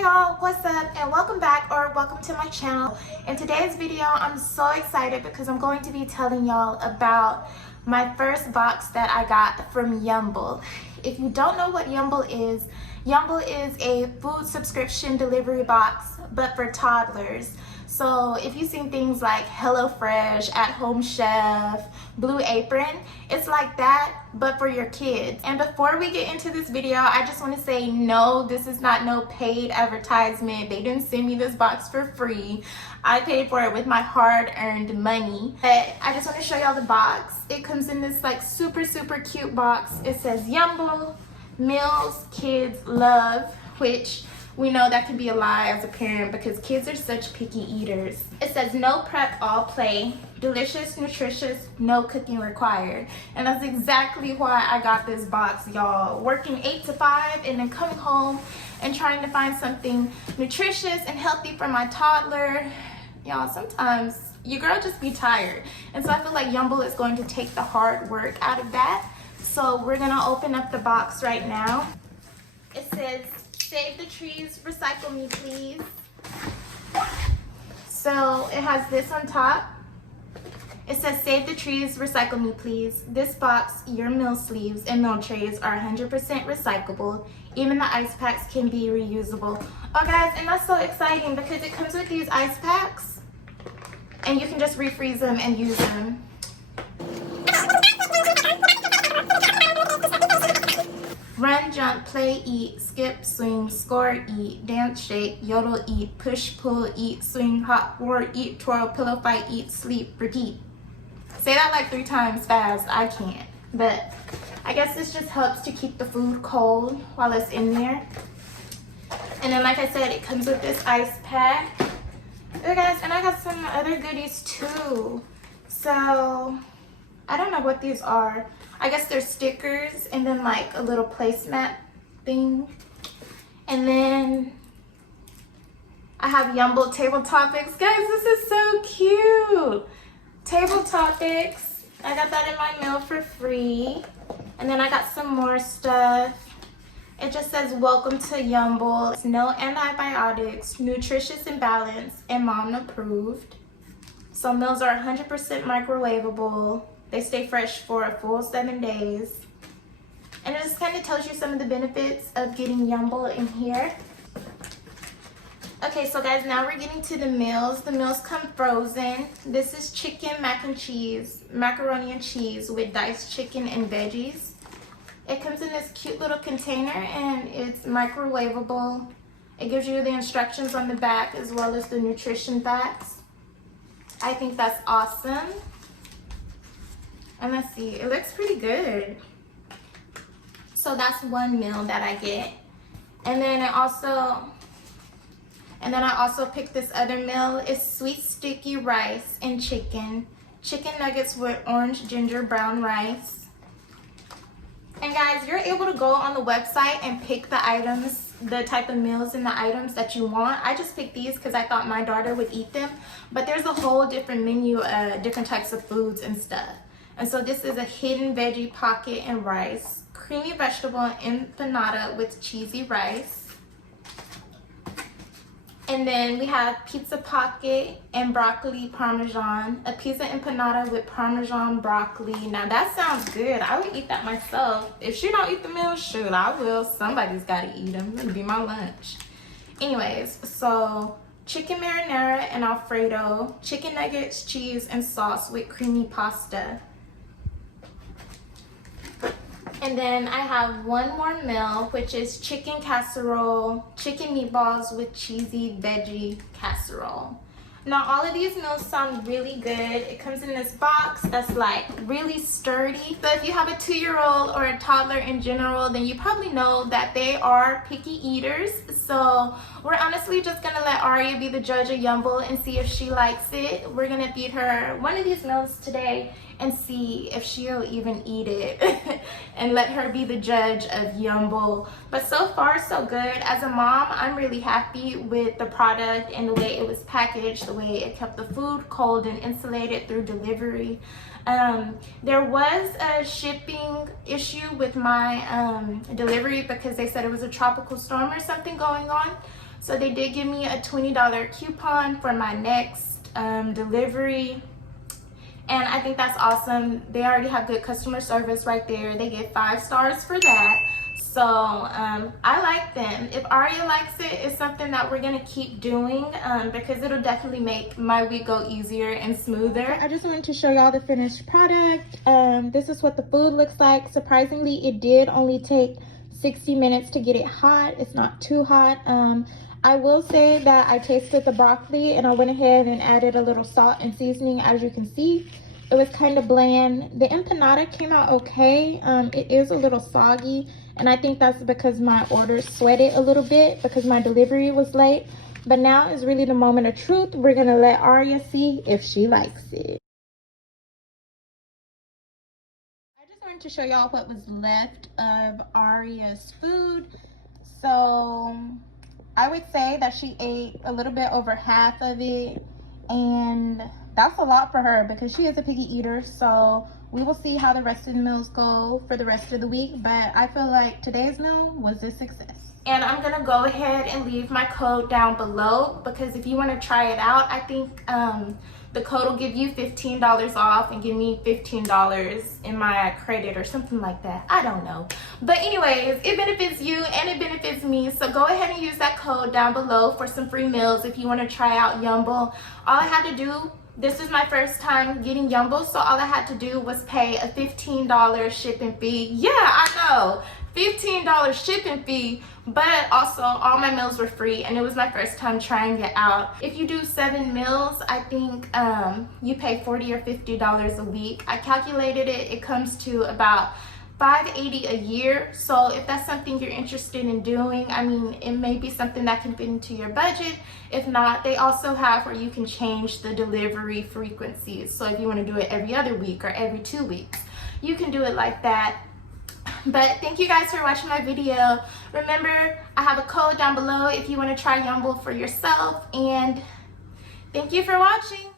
Hey y'all, what's up, and welcome back or welcome to my channel. In today's video, I'm so excited because I'm going to be telling y'all about my first box that I got from Yumble. If you don't know what Yumble is a food subscription delivery box, but for toddlers. So if you've seen things like HelloFresh, At Home Chef, Blue Apron, it's like that, but for your kids. And before we get into this video, I just want to say no, this is not no paid advertisement. They didn't send me this box for free. I paid for it with my hard-earned money. But I just want to show y'all the box. It comes in this like super cute box. It says Yumble, Meals Kids Love, which we know that can be a lie as a parent because kids are such picky eaters. It says no prep, all play, delicious, nutritious, no cooking required. And that's exactly why I got this box, y'all. Working 8 to 5 and then coming home and trying to find something nutritious and healthy for my toddler. Y'all, sometimes your girl just be tired. And so I feel like Yumble is going to take the hard work out of that. So we're gonna open up the box right now. It says, save the trees, recycle me please. So it has this on top. It says save the trees, recycle me please. This box, your meal sleeves and meal trays are 100% recyclable. Even the ice packs can be reusable. Oh guys, and that's so exciting because it comes with these ice packs and you can just refreeze them and use them. Run, jump, play, eat, skip, swing, score, eat, dance, shake, yodel, eat, push, pull, eat, swing, hop, roar, eat, twirl, pillow fight, eat, sleep, repeat. Say that like 3 times fast. I can't. But I guess this just helps to keep the food cold while it's in there. And then like I said, it comes with this ice pack. Okay guys, and I got some other goodies too. So I don't know what these are. I guess they're stickers and then like a little placemat thing. And then I have Yumble Table Topics. Guys, this is so cute. Table Topics. I got that in my mail for free. And then I got some more stuff. It just says, welcome to Yumble. It's no antibiotics, nutritious and balanced, and mom approved. So meals are 100% microwavable. They stay fresh for a full 7 days. And it just kind of tells you some of the benefits of getting Yumble in here. Okay, so guys, now we're getting to the meals. The meals come frozen. This is chicken, mac and cheese, macaroni and cheese with diced chicken and veggies. It comes in this cute little container and it's microwavable. It gives you the instructions on the back as well as the nutrition facts. I think that's awesome. And let's see, it looks pretty good. So that's one meal that I get. And then I also picked this other meal. It's sweet sticky rice and chicken. Chicken nuggets with orange ginger brown rice. And guys, you're able to go on the website and pick the items, the type of meals and the items that you want. I just picked these because I thought my daughter would eat them. But there's a whole different menu, different types of foods and stuff. And so this is a hidden veggie pocket and rice, creamy vegetable empanada with cheesy rice. And then we have pizza pocket and broccoli parmesan, a pizza empanada with parmesan broccoli. Now that sounds good. I would eat that myself. If she don't eat the meals, shoot, I will. Somebody's got to eat them. It'll be my lunch. Anyways, so chicken marinara and Alfredo, chicken nuggets, cheese, and sauce with creamy pasta. And then I have one more meal, which is chicken casserole, chicken meatballs with cheesy veggie casserole. Now all of these meals sound really good. It comes in this box that's like really sturdy. So if you have a 2-year-old or a toddler in general, then you probably know that they are picky eaters. So we're honestly just gonna let Aria be the judge of Yumble and see if she likes it. We're gonna feed her one of these meals today and see if she'll even eat it and let her be the judge of Yumble. But so far so good. As a mom, I'm really happy with the product and the way it was packaged, the way it kept the food cold and insulated through delivery. There was a shipping issue with my delivery because they said it was a tropical storm or something going on. So they did give me a $20 coupon for my next delivery. And I think that's awesome. They already have good customer service right there. They get 5 stars for that. So I like them. If Aria likes it, it's something that we're gonna keep doing because it'll definitely make my week go easier and smoother. I just wanted to show y'all the finished product. This is what the food looks like. Surprisingly, it did only take 60 minutes to get it hot. It's not too hot. I will say that I tasted the broccoli and I went ahead and added a little salt and seasoning. As you can see, it was kind of bland. The empanada came out okay. It is a little soggy, and I think that's because my order sweated a little bit because my delivery was late. But now is really the moment of truth. We're gonna let Aria see if she likes it. I just wanted to show y'all what was left of Aria's food. So I would say that she ate a little bit over half of it, and that's a lot for her because she is a picky eater. So we will see how the rest of the meals go for the rest of the week, but I feel like today's meal was a success. And I'm gonna go ahead and leave my code down below because if you want to try it out, I think the code will give you $15 off and give me $15 in my credit or something like that. I don't know. But anyways, it benefits you and it benefits me. So go ahead and use that code down below for some free meals if you want to try out Yumble. All I had to do, this was my first time getting Yumble, so all I had to do was pay a $15 shipping fee. Yeah, I know. $15 shipping fee, but also all my meals were free and it was my first time trying it out. If you do 7 meals, I think you pay $40 or $50 a week. I calculated it, it comes to about $580 a year. So if that's something you're interested in doing, I mean, it may be something that can fit into your budget. If not, they also have where you can change the delivery frequencies. So if you want to do it every other week or every 2 weeks, you can do it like that. But thank you guys for watching my video. Remember, I have a code down below if you want to try Yumble for yourself. And thank you for watching.